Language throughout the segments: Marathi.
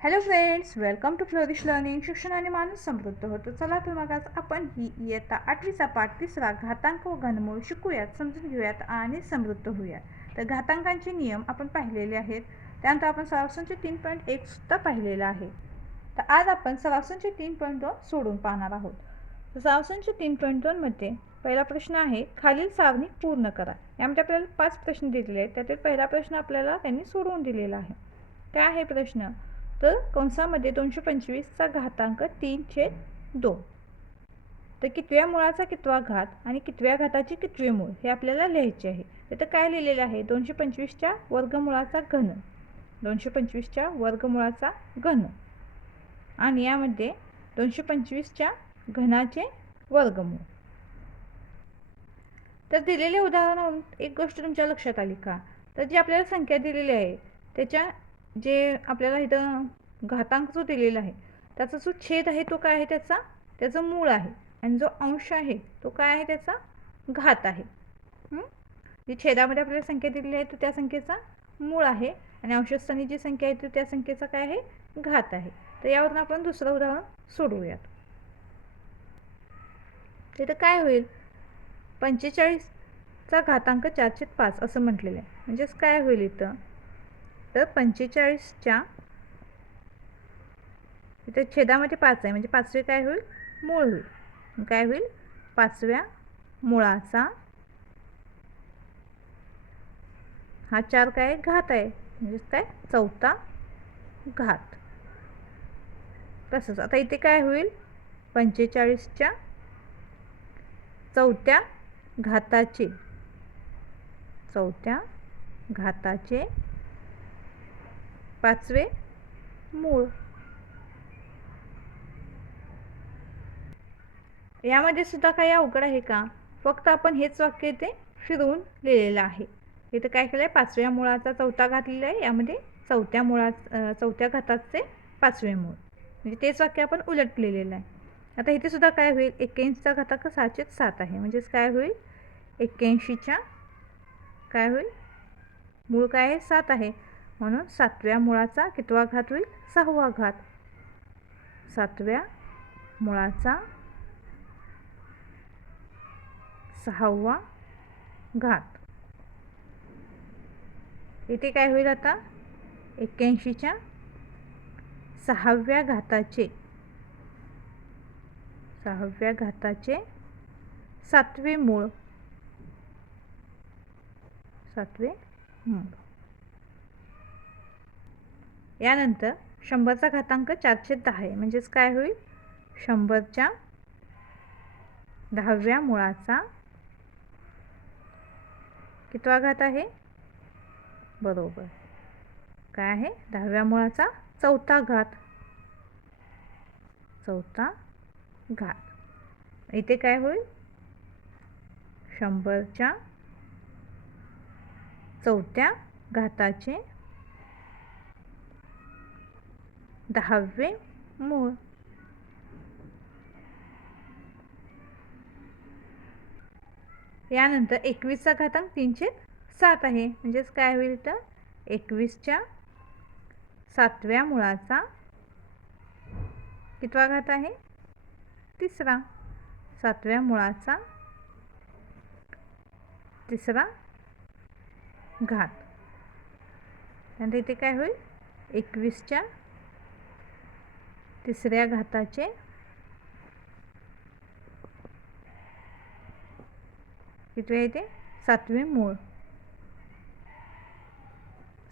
Hello friends welcome to flourish learning शिक्षण आणि माणूस समृद्ध होतो. चला तर मग आज आपण ही इयत्ता आठवीचा पाठ तिसरा घातांक व घनमूळ शिकूयात समजून घेऊयात आणि समृद्ध होऊयात. तर घातांकांचे नियम आपण पाहिलेले आहेत. त्यानंतर आपण सरासनचे तीन पॉईंट एक सुद्धा पाहिलेलं आहे. तर आज आपण सरासनचे तीन पॉईंट दोन सोडून पाहणार आहोत. तर सरासनचे तीन पॉईंट दोनमध्ये पहिला प्रश्न आहे खालील सारणी पूर्ण करा. यामध्ये आपल्याला पाच प्रश्न दिलेले आहेत. त्यातील पहिला प्रश्न आपल्याला त्यांनी सोडवून दिलेला आहे. काय आहे प्रश्न? तर कंसामध्ये दोनशे पंचवीसचा घातांक तीन छेद दोन. तर कितव्या मुळाचा कितवा घात आणि कितव्या घाताचे कितवे मूळ हे आपल्याला लिहायचे आहे. तर काय लिहिलेलं आहे? दोनशे पंचवीसच्या वर्गमुळाचा घन. दोनशे पंचवीसच्या वर्गमुळाचा घन. आणि यामध्ये दोनशे पंचवीसच्या घनाचे वर्गमूळ. तर दिलेल्या उदाहरणावरून एक गोष्ट तुमच्या लक्षात आली का? तर जी आपल्याला संख्या दिलेली आहे त्याच्या जे आपल्याला इथं घातांक जो दिलेला आहे त्याचा जो छेद आहे तो काय आहे त्याचा? त्याचं मूळ आहे. आणि जो अंश आहे तो काय आहे त्याचा? घात आहे. जे जी छेदामध्ये आपल्याला संख्या दिलेली आहे तो त्या संख्येचा मूळ आहे. आणि अंशस्थानी जी संख्या आहे तो त्या संख्येचा काय आहे? घात आहे. तर यावरून आपण दुसरं उदाहरण सोडवूयात. तिथं काय होईल? पंचेचाळीसचा घातांक चारशे पाच असं म्हटलेलं आहे. म्हणजेच काय होईल इथं? तर पंचेचाळीसच्या इथं छेदामध्ये पाच आहे. म्हणजे पाचवे काय होईल? मूळ होईल. काय होईल? पाचव्या मुळाचा हा चार काय? घात आहे. म्हणजे काय? चौथा घात. तसंच. आता इथे काय होईल? पंचेचाळीसच्या चौथ्या घाताचे. चौथ्या घाताचे पाचवे मूळ. यामध्ये सुद्धा काही अवघड आहे का? फक्त आपण हेच वाक्य इथे फिरवून लिहिलेलं आहे. इथं काय केलं आहे पाचव्या मुळाचा चौथा घातलेला आहे. यामध्ये चौथ्या मुळा चौथ्या घाताचे पाचवे मूळ. म्हणजे तेच वाक्य आपण उलट लिहिलेलं आहे. आता इथे सुद्धा काय होईल? एक्क्याऐंशीचा घाताक सहाशेच सात आहे. म्हणजेच काय होईल? एक्क्याऐंशीच्या काय होईल? मूळ काय आहे? सात आहे. म्हणून सातव्या मुळाचा कितवा घात होईल? सहावा घात. सातव्या मुळाचा सहावा घात. इथे काय होईल आता? एक्क्याऐंशीच्या सहाव्या घाताचे सहाव्या घाताचे सातवे मूळ सातवे मूळ. यानंतर शंभरचा घातांक चारशे दहा आहे. म्हणजेच काय होईल? शंभरच्या दहाव्या मुळाचा कितवा घात आहे? बरोबर. काय आहे? दहाव्या मुळाचा चौथा घात. चौथा घात. इथे काय होईल? शंभरच्या चौथ्या घाताचे दहावे मूळ. यानंतर एकवीसचा घातांक तीनशे सात आहे. म्हणजेच काय होईल तर? एकवीसच्या सातव्या मुळाचा कितवा घात आहे? तिसरा. सातव्या मुळाचा तिसरा घात. त्यानंतर इथे काय होईल? एकवीसच्या तिसऱ्या घाताचे. कितवे आहे ते? सातवे मूळ.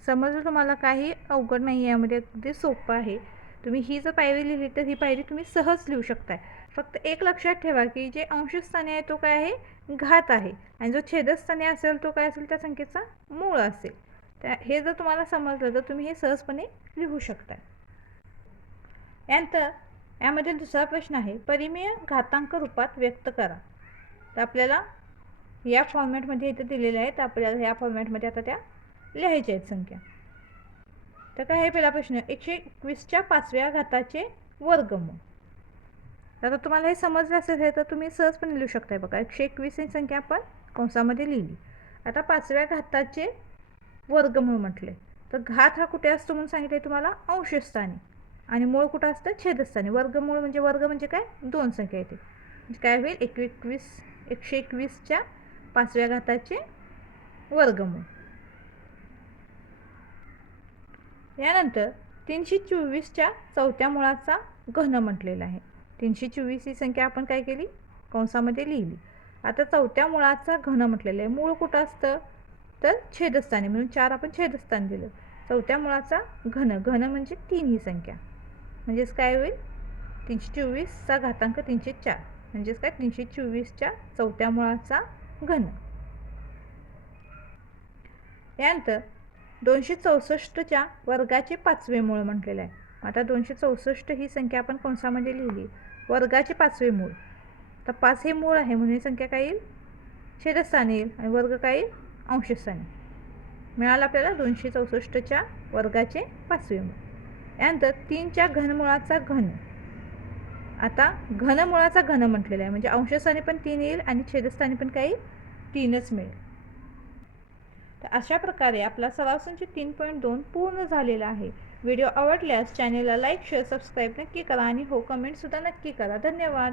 समजलं तुम्हाला काही अवघड नाही यामध्ये अगदी सोपं आहे. तुम्ही ही जर पायरी लिहिली तर ही पायरी तुम्ही सहज लिहू शकताय. फक्त एक लक्षात ठेवा की जे अंशस्थानी आहे तो काय आहे? घात आहे. आणि जो छेदस्थानी असेल तो काय असेल? त्या संख्येचा मूळ असेल. त्या हे जर तुम्हाला समजलं तर तुम्ही हे सहजपणे लिहू शकता यानंतर यामध्ये दुसरा प्रश्न आहे परिमेय घातांक रूपात व्यक्त करा. तर आपल्याला या फॉर्मॅटमध्ये इथं दिलेल्या आहेत आपल्याला ह्या फॉर्मॅटमध्ये आता त्या लिहायच्या आहेत संख्या. तर काय आहे पहिला प्रश्न? एकशे एकवीसच्या पाचव्या घाताचे वर्गमूळ. तर आता तुम्हाला हे समजलं असेल हे तर तुम्ही सहजपणे लिहू शकताय बघा. एकशे एकवीस ही संख्या आपण कंसामध्ये लिहिली. आता पाचव्या घाताचे वर्गमूळ म्हटले. तर घात हा कुठे असतो म्हणून सांगितले तुम्हाला? अंशस्थानी. आणि मूळ कुठं असतं? छेदस्थानी. वर्गमूळ म्हणजे वर्ग म्हणजे काय? दोन संख्या येते. म्हणजे काय होईल? एक एकवीस एकशे एकवीसच्या पाचव्या घाताचे वर्गमूळ. यानंतर तीनशे चोवीसच्या चौथ्या मुळाचा घन म्हटलेला आहे. तीनशे चोवीस ही संख्या आपण काय केली? कंसामध्ये लिहिली. आता चौथ्या मुळाचा घन म्हटलेलं आहे. मूळ कुठं असतं? तर छेदस्थानी. म्हणून चार आपण छेदस्थान दिलं. चौथ्या मुळाचा घन. घन म्हणजे तीन ही संख्या. म्हणजेच काय होईल? तीनशे चोवीसचा घातांक तीनशे चार. म्हणजेच काय? तीनशे चोवीसच्या चौथ्या मुळाचा घन. यानंतर दोनशे चौसष्टच्या वर्गाचे पाचवे मूळ म्हटलेलं आहे. आता दोनशे चौसष्ट ही संख्या आपण कंसामध्ये लिहिली? वर्गाचे पाचवे मूळ. तर पाच हे मूळ आहे म्हणून ही संख्या काय येईल? छेदस्थानी येईल. आणि वर्ग काय येईल? अंशस्थानी. मिळालं आपल्याला दोनशे चौसष्टच्या वर्गाचे पाचवे मूळ. यानंतर तीनच्या घनमुळाचा घन. आता घनमुळाचा घन म्हटलेला आहे. म्हणजे अंशस्थानी पण तीन येईल आणि छेदस्थानी पण काही तीनच मिळेल. तर अशा प्रकारे आपला सराव संच तीन पॉईंट दोन पूर्ण झालेला आहे. व्हिडिओ आवडल्यास चॅनेलला लाईक शेअर सबस्क्राईब नक्की करा आणि हो कमेंटसुद्धा नक्की करा. धन्यवाद.